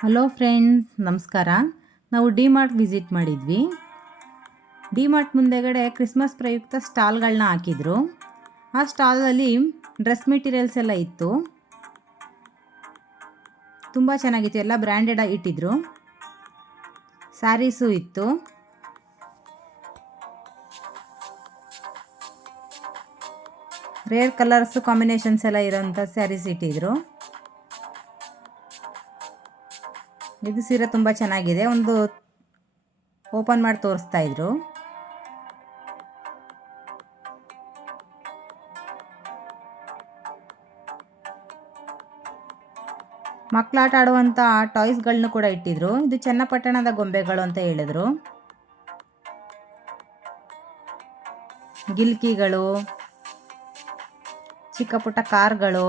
Hello friends, ನಮಸ್ಕಾರ. ನಾವು D mart visit ಮಾಡಿದ್ವಿ. ಡಿ ಮಾರ್ಟ್ ಮುಂದೆಗಡೆ ಕ್ರಿಸ್ಮಸ್ ಪ್ರಯುಕ್ತ ಸ್ಟಾಲ್ಗಳನ್ನ ಹಾಕಿದ್ರು. ಆ ಸ್ಟಾಲಲ್ಲಿ ಡ್ರೆಸ್ ಮೆಟೀರಿಯಲ್ಸ್ ಎಲ್ಲ ಇತ್ತು. ತುಂಬ ಚೆನ್ನಾಗಿತ್ತು. ಎಲ್ಲ ಬ್ರ್ಯಾಂಡೆಡ್ ಇಟ್ಟಿದ್ರು. ಸ್ಯಾರೀಸು ಇತ್ತು. ರೇರ್ ಕಲರ್ಸ್ ಕಾಂಬಿನೇಷನ್ಸ್ ಎಲ್ಲ ಇರೋಂಥ ಸ್ಯಾರೀಸ್ ಇಟ್ಟಿದ್ರು. ಇದು ಸೀರೆ ತುಂಬ ಚೆನ್ನಾಗಿದೆ. ಒಂದು ಓಪನ್ ಮಾಡಿ ತೋರಿಸ್ತಾ ಇದ್ರು. ಮಕ್ಕಳಾಟ ಆಡುವಂಥ ಟಾಯ್ಸ್ಗಳನ್ನೂ ಕೂಡ ಇಟ್ಟಿದ್ರು. ಇದು ಚನ್ನಪಟ್ಟಣದ ಗೊಂಬೆಗಳು ಅಂತ ಹೇಳಿದ್ರು. ಗಿಲ್ಕಿಗಳು, ಚಿಕ್ಕ ಪುಟ್ಟ ಕಾರ್ಗಳು,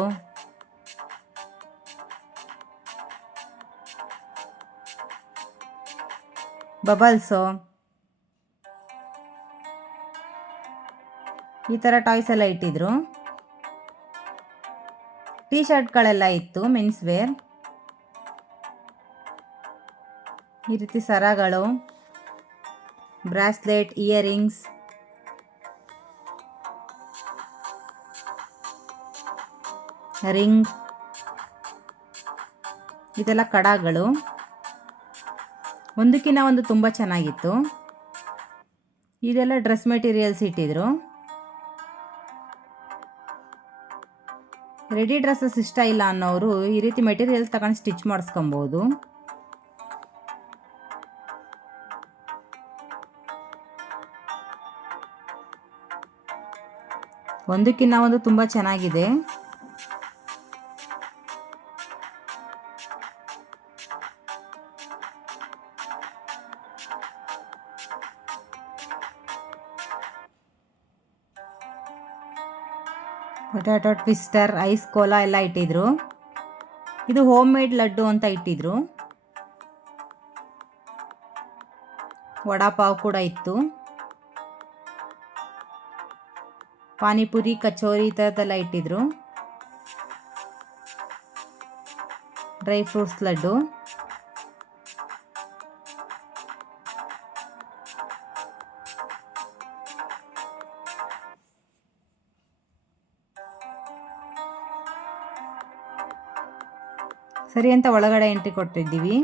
ಬಬಲ್ಸು, ಈ ಥರ ಟಾಯ್ಸ್ ಎಲ್ಲ ಇಟ್ಟಿದ್ರು. ಟೀ ಶರ್ಟ್ಗಳೆಲ್ಲ ಇತ್ತು, ಮೆನ್ಸ್ ವೇರ್. ಈ ರೀತಿ ಸರಗಳು, ಬ್ರಾಸ್ಲೆಟ್, ಇಯರಿಂಗ್ಸ್, ರಿಂಗ್, ಇದೆಲ್ಲ ಕಡಗಳು. ಒಂದಕ್ಕಿಂತ ಒಂದು ತುಂಬ ಚೆನ್ನಾಗಿತ್ತು. ಇದೆಲ್ಲ ಡ್ರೆಸ್ ಮೆಟೀರಿಯಲ್ಸ್ ಇಟ್ಟಿದ್ರು. ರೆಡಿ ಡ್ರೆಸ್ಸಸ್ ಇಷ್ಟ ಇಲ್ಲ ಅನ್ನೋರು ಈ ರೀತಿ ಮೆಟೀರಿಯಲ್ಸ್ ತಗೊಂಡು ಸ್ಟಿಚ್ ಮಾಡಿಸ್ಕೊಬೋದು. ಒಂದಕ್ಕಿಂತ ಒಂದು ತುಂಬ ಚೆನ್ನಾಗಿದೆ. ಪೊಟ್ಯಾಟೊ ಟ್ವಿಸ್ಟರ್, ಐಸ್ ಕೋಲಾ ಎಲ್ಲ ಇಟ್ಟಿದ್ರು. ಇದು ಹೋಮ್ ಮೇಡ್ ಲಡ್ಡು ಅಂತ ಇಟ್ಟಿದ್ರು. ವಡಾಪಾವ್ ಕೂಡ ಇತ್ತು. ಪಾನಿಪುರಿ, ಕಚೋರಿ ಈ ಥರದ್ದೆಲ್ಲ ಇಟ್ಟಿದ್ರು. ಡ್ರೈ ಫ್ರೂಟ್ಸ್ ಲಡ್ಡು, ಸರಿ ಅಂತ ಒಳಗಡೆ ಎಂಟ್ರಿ ಕೊಟ್ಟಿದ್ದೀವಿ.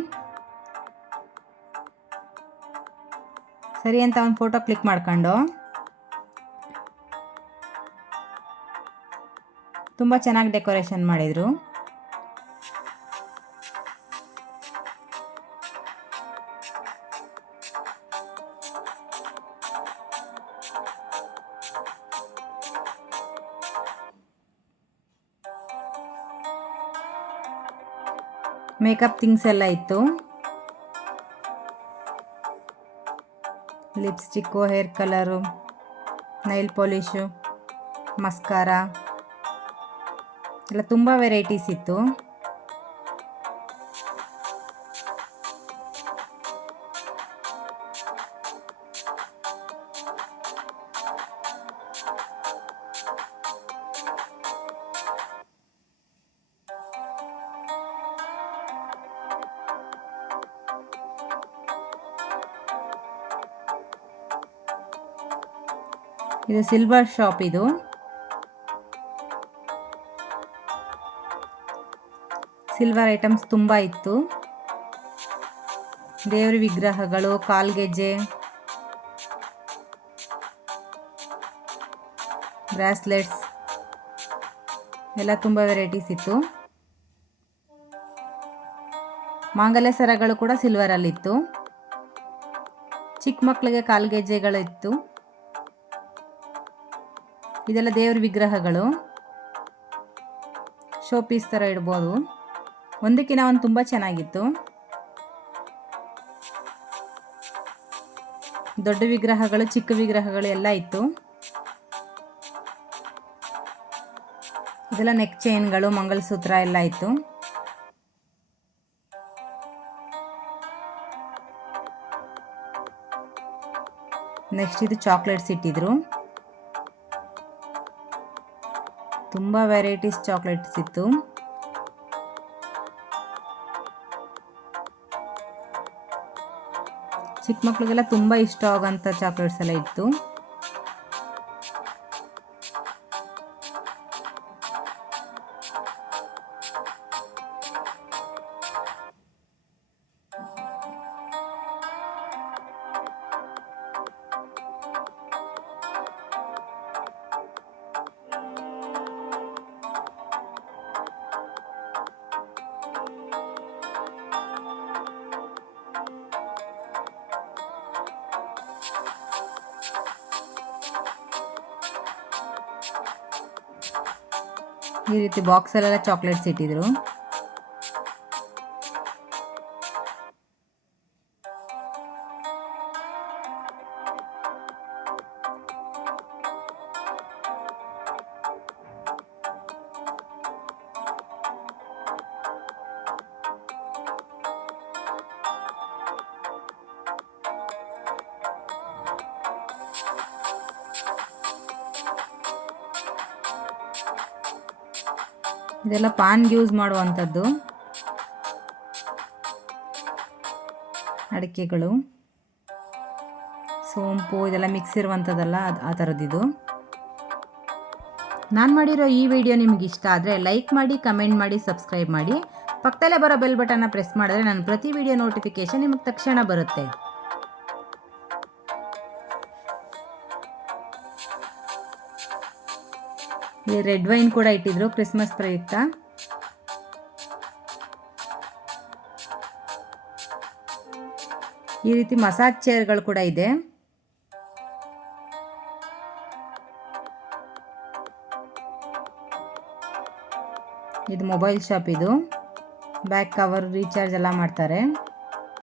ಸರಿ ಅಂತ ಒಂದು ಫೋಟೋ ಕ್ಲಿಕ್ ಮಾಡ್ಕೊಂಡು ತುಂಬ ಚೆನ್ನಾಗಿ ಡೆಕೋರೇಷನ್ ಮಾಡಿದರು. ಮೇಕಪ್ ಥಿಂಗ್ಸ್ ಎಲ್ಲ ಇತ್ತು. Lipstick, hair colour, nail polish, mascara ಎಲ್ಲ ತುಂಬ ವೆರೈಟೀಸ್ ಇತ್ತು. ಇದು ಸಿಲ್ವರ್ ಶಾಪ್. ಇದು ಸಿಲ್ವರ್ ಐಟಮ್ಸ್ ತುಂಬ ಇತ್ತು. ದೇವರ ವಿಗ್ರಹಗಳು, ಕಾಲ್ಗೆಜ್ಜೆ, ಬ್ರಾಸ್ಲೆಟ್ಸ್ ಎಲ್ಲ ತುಂಬ ವೆರೈಟೀಸ್ ಇತ್ತು. ಮಾಂಗಲ್ಯ ಸರಗಳು ಕೂಡ ಸಿಲ್ವರಲ್ಲಿತ್ತು. ಚಿಕ್ಕ ಮಕ್ಕಳಿಗೆ ಕಾಲ್ಗೆಜ್ಜೆಗಳಿತ್ತು. ಇದೆಲ್ಲ ದೇವ್ರ ವಿಗ್ರಹಗಳು, ಶೋ ಪೀಸ್ ಥರ ಇಡ್ಬೋದು. ಒಂದಕ್ಕಿಂತ ಒಂದು ತುಂಬ ಚೆನ್ನಾಗಿತ್ತು. ದೊಡ್ಡ ವಿಗ್ರಹಗಳು, ಚಿಕ್ಕ ವಿಗ್ರಹಗಳು ಎಲ್ಲ ಇತ್ತು. ಇದೆಲ್ಲ ನೆಕ್ ಚೈನ್ಗಳು, ಮಂಗಲಸೂತ್ರ ಎಲ್ಲ ಇತ್ತು. ನೆಕ್ಸ್ಟ್ ಇದು ಚಾಕ್ಲೇಟ್ಸ್ ಇಟ್ಟಿದ್ರು. ತುಂಬ ವೆರೈಟೀಸ್ ಚಾಕ್ಲೇಟ್ಸ್ ಇತ್ತು. ಚಿಕ್ಕ ಮಕ್ಳಿಗೆಲ್ಲ ತುಂಬ ಇಷ್ಟ ಆಗೋಂಥ ಚಾಕ್ಲೇಟ್ಸ್ ಎಲ್ಲ ಇತ್ತು. ಈ ರೀತಿ ಬಾಕ್ಸಲ್ಲೆಲ್ಲ ಚಾಕ್ಲೇಟ್ಸ್ ಇಟ್ಟಿದ್ರು. ಇದೆಲ್ಲ ಪಾನ್ಗೆ ಯೂಸ್ ಮಾಡುವಂಥದ್ದು ಅಡಿಕೆಗಳು, ಸೋಂಪು ಇದೆಲ್ಲ ಮಿಕ್ಸ್ ಇರುವಂಥದ್ದಲ್ಲ, ಆ ಥರದ್ದಿದು. ನಾನು ಮಾಡಿರೋ ಈ ವಿಡಿಯೋ ನಿಮಗೆ ಇಷ್ಟ ಆದರೆ ಲೈಕ್ ಮಾಡಿ, ಕಮೆಂಟ್ ಮಾಡಿ, ಸಬ್ಸ್ಕ್ರೈಬ್ ಮಾಡಿ. ಪಕ್ಕದಲ್ಲೇ ಬರೋ ಬೆಲ್ ಬಟನ್ನ ಪ್ರೆಸ್ ಮಾಡಿದ್ರೆ ನಾನು ಪ್ರತಿ ವಿಡಿಯೋ ನೋಟಿಫಿಕೇಷನ್ ನಿಮಗೆ ತಕ್ಷಣ ಬರುತ್ತೆ. ಈ ರೆಡ್ ವೈನ್ ಕೂಡ ಇಟ್ಟಿದ್ರು ಕ್ರಿಸ್ಮಸ್ ಪ್ರಯುಕ್ತ. ಈ ರೀತಿ ಮಸಾಜ್ ಚೇರ್ಗಳು ಕೂಡ ಇದೆ. ಇದು ಮೊಬೈಲ್ ಶಾಪ್. ಇದು ಬ್ಯಾಕ್ ಕವರ್ ರೀಚಾರ್ಜ್ ಎಲ್ಲ ಮಾಡ್ತಾರೆ.